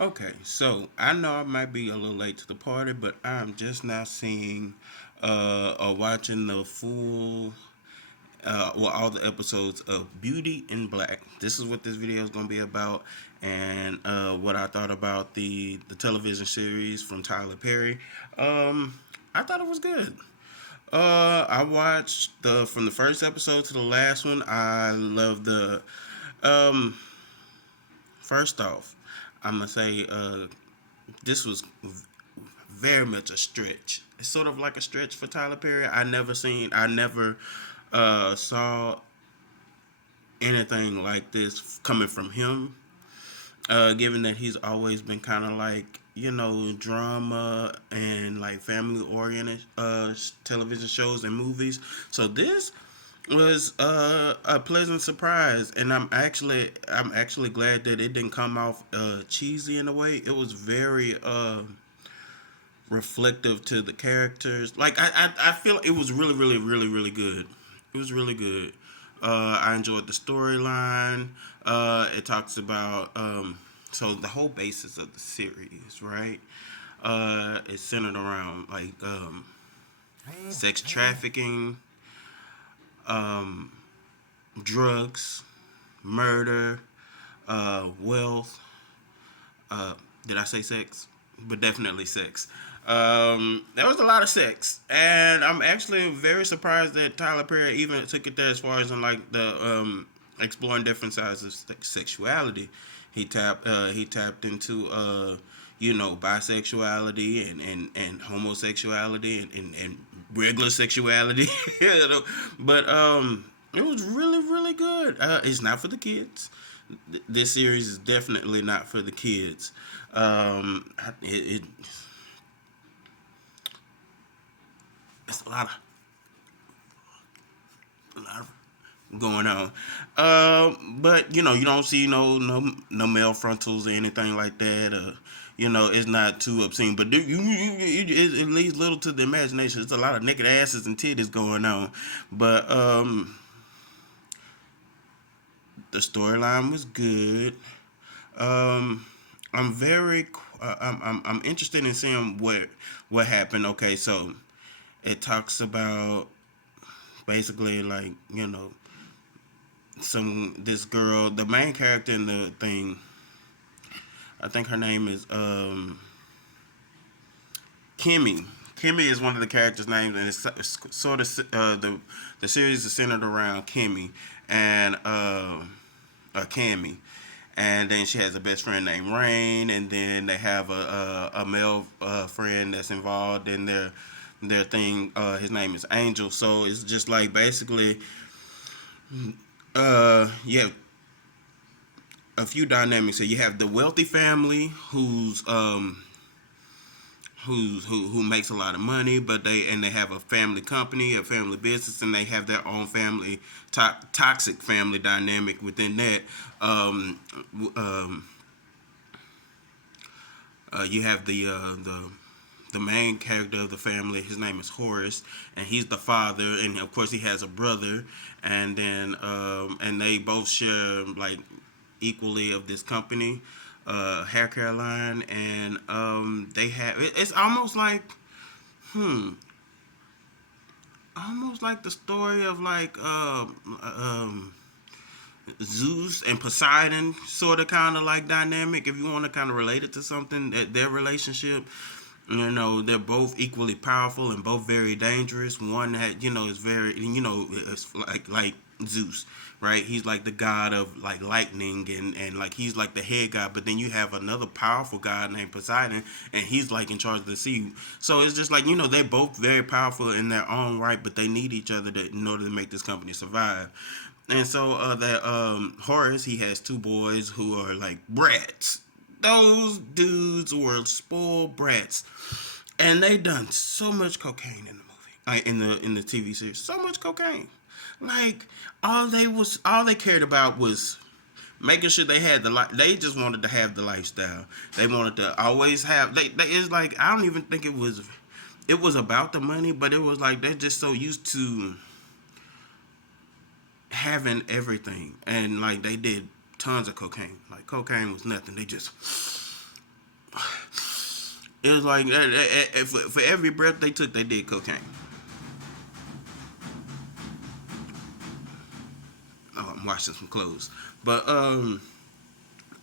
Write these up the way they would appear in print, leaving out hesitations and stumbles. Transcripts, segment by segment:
Okay, so I know I might be a little late to the party, but I'm just now seeing or watching the full, all the episodes of Beauty in Black. This is what this video is going to be about, and what I thought about the television series from Tyler Perry. I thought it was good. I watched the from the first episode to the last one. I love the um. First off, I'm gonna say this was very much a stretch. It's sort of like a stretch for Tyler Perry. I never saw anything like this coming from him. Given that he's always been kind of like drama and like family oriented television shows and movies, so this was a pleasant surprise, and I'm actually glad that it didn't come off cheesy in a way. It was very reflective to the characters. Like I feel it was really good. It was really good. I enjoyed the storyline. It talks about so the whole basis of the series, right? Is centered around like sex trafficking, um, drugs, murder, wealth. Uh, did I say sex? But definitely sex. There was a lot of sex, and I'm actually very surprised that Tyler Perry even took it there as far as in like the exploring different sides of sexuality. He tapped into bisexuality and homosexuality and regular sexuality. But it was really good. It's not for the kids. This series is definitely not for the kids. Um, it it's a lot of going on. But you don't see no male frontals or anything like that. It's not too obscene, but it leaves little to the imagination. It's a lot of naked asses and titties going on, but the storyline was good. Um, I'm very, I'm interested in seeing what happened. Okay, so it talks about basically like some this girl, the main character in the thing. I think her name is Kimmy. Kimmy is one of the characters' names, and it's sort of the series is centered around Kimmy and Cammy, and then she has a best friend named Rain, and then they have a male friend that's involved in their thing. His name is Angel. So it's just like basically, you have a few dynamics. So you have the wealthy family who makes a lot of money, but they have a family company, a family business, and they have their own family toxic family dynamic within that. Um, um, you have the main character of the family. His name is Horace, and he's the father, and of course he has a brother, and then and they both share like equally of this company, hair care line, and they have it's hmm almost like the story of like Zeus and Poseidon sort of kind of like dynamic, if you want to kind of relate it to something, that their relationship. They're both equally powerful and both very dangerous. One had, is very, it's like Zeus, right? He's like the god of like lightning and like he's like the head god. But then you have another powerful god named Poseidon, and he's like in charge of the sea. So it's just like they're both very powerful in their own right, but they need each other in order to make this company survive. And so that Horace, he has two boys who are like brats. Those dudes were spoiled brats, and they done so much cocaine in the movie, like in the TV series, so much cocaine. Like all they cared about was making sure they had they just wanted to have the lifestyle. They wanted to always have. They it's like I don't even think it was about the money, but it was like they're just so used to having everything, and like they did tons of cocaine. Like cocaine was nothing. They just It was like for every breath they took, they did cocaine. Oh, I'm washing some clothes, but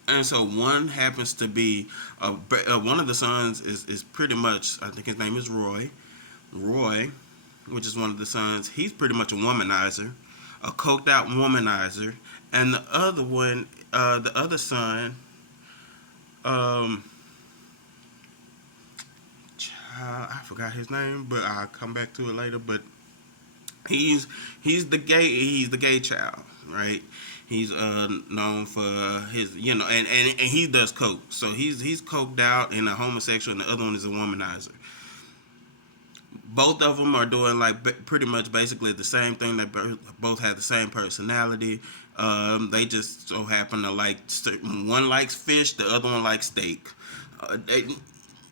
and so one happens to be one of the sons is pretty much, I think his name is Roy. Roy, which is one of the sons, he's pretty much a womanizer, a coked out womanizer, and the other one, the other son, um, I forgot his name, but I'll come back to it later. But he's he's the gay child, right? He's known for his, and he does coke. So he's coked out and a homosexual, and the other one is a womanizer. Both of them are doing like pretty much basically the same thing. They both have the same personality. They just so happen to like, one likes fish, the other one likes steak.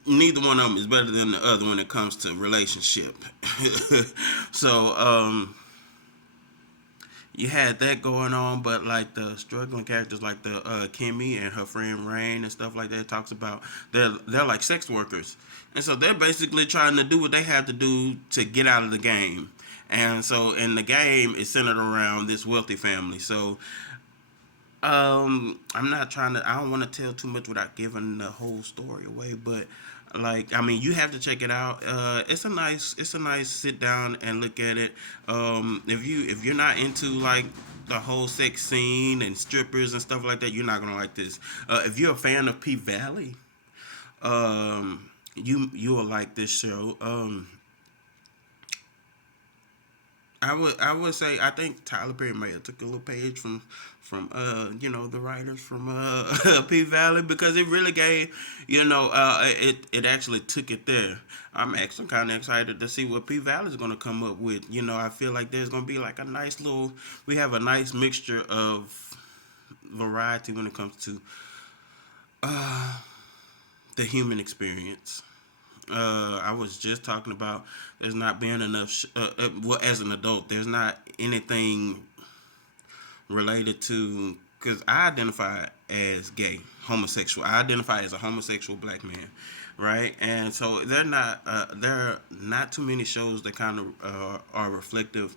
Neither one of them is better than the other when it comes to relationship. So you had that going on, but like the struggling characters, like the Kimmy and her friend Rain and stuff like that, talks about they're like sex workers, and so they're basically trying to do what they have to do to get out of the game, and so in the game is centered around this wealthy family. So I'm not trying to. I don't want to tell too much without giving the whole story away, but like, I mean, you have to check it out. It's a nice sit down and look at it. If you're not into like the whole sex scene and strippers and stuff like that, you're not gonna like this. If you're a fan of P Valley, you will like this show. I would say I think Tyler Perry may have took a little page from the writers from P Valley, because it really gave, it actually took it there. I'm actually kind of excited to see what P Valley is going to come up with. I feel like there's going to be like a nice little, we have a nice mixture of variety when it comes to the human experience. I was just talking about there's not being enough. Well, as an adult, there's not anything related to, because I identify as gay, homosexual. I identify as a homosexual black man, right? And so there are not too many shows that kind of are reflective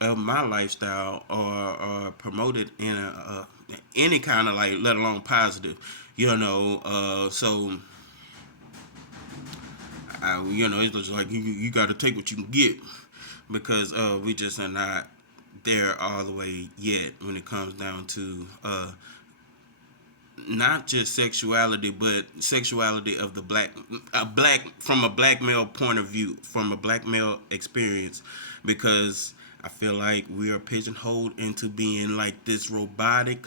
of my lifestyle, or promoted in any kind of like, let alone positive, so it's just like you got to take what you can get, because we just are not there all the way yet when it comes down to not just sexuality, but sexuality of the black from a black male point of view, from a black male experience, because I feel like we are pigeonholed into being like this robotic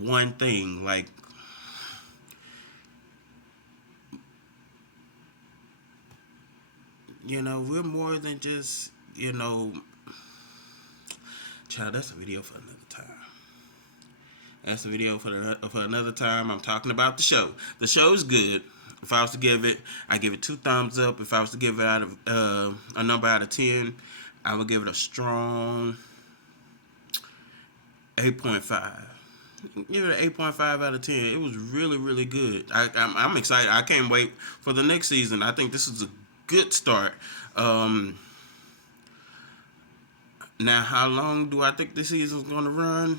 one thing, like, we're more than just, child, that's a video for another time. That's a video for another time. I'm talking about the show. The show is good. If I was to give it, I give it 2 thumbs up. If I was to give it out of a number out of 10, I would give it a strong 8.5. Give it an 8.5 out of 10. It was really, really good. I'm excited. I can't wait for the next season. I think this is a good start. Now, how long do I think this season is going to run?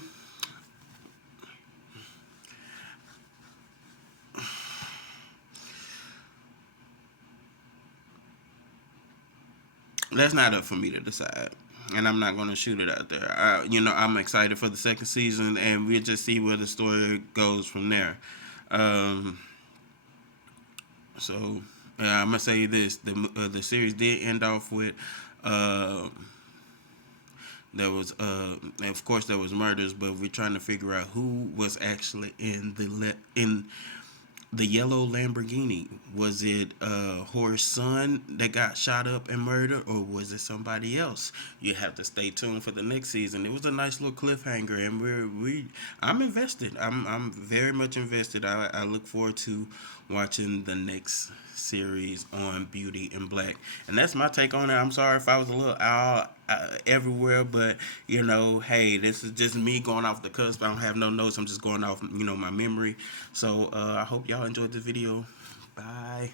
That's not up for me to decide, and I'm not going to shoot it out there. I'm excited for the second season, and we'll just see where the story goes from there. Um, so, I'm gonna say this: the series did end off with. Uh, there was, of course, there was murders, but we're trying to figure out who was actually in the yellow Lamborghini. Was it Horace's son that got shot up and murdered, or was it somebody else? You have to stay tuned for the next season. It was a nice little cliffhanger, and I'm invested. I'm very much invested. I look forward to watching the next series on Beauty in Black. And that's my take on it. I'm sorry if I was a little out everywhere, but hey, this is just me going off the cusp. I don't have no notes. I'm just going off, my memory. So I hope y'all enjoyed the video. Bye.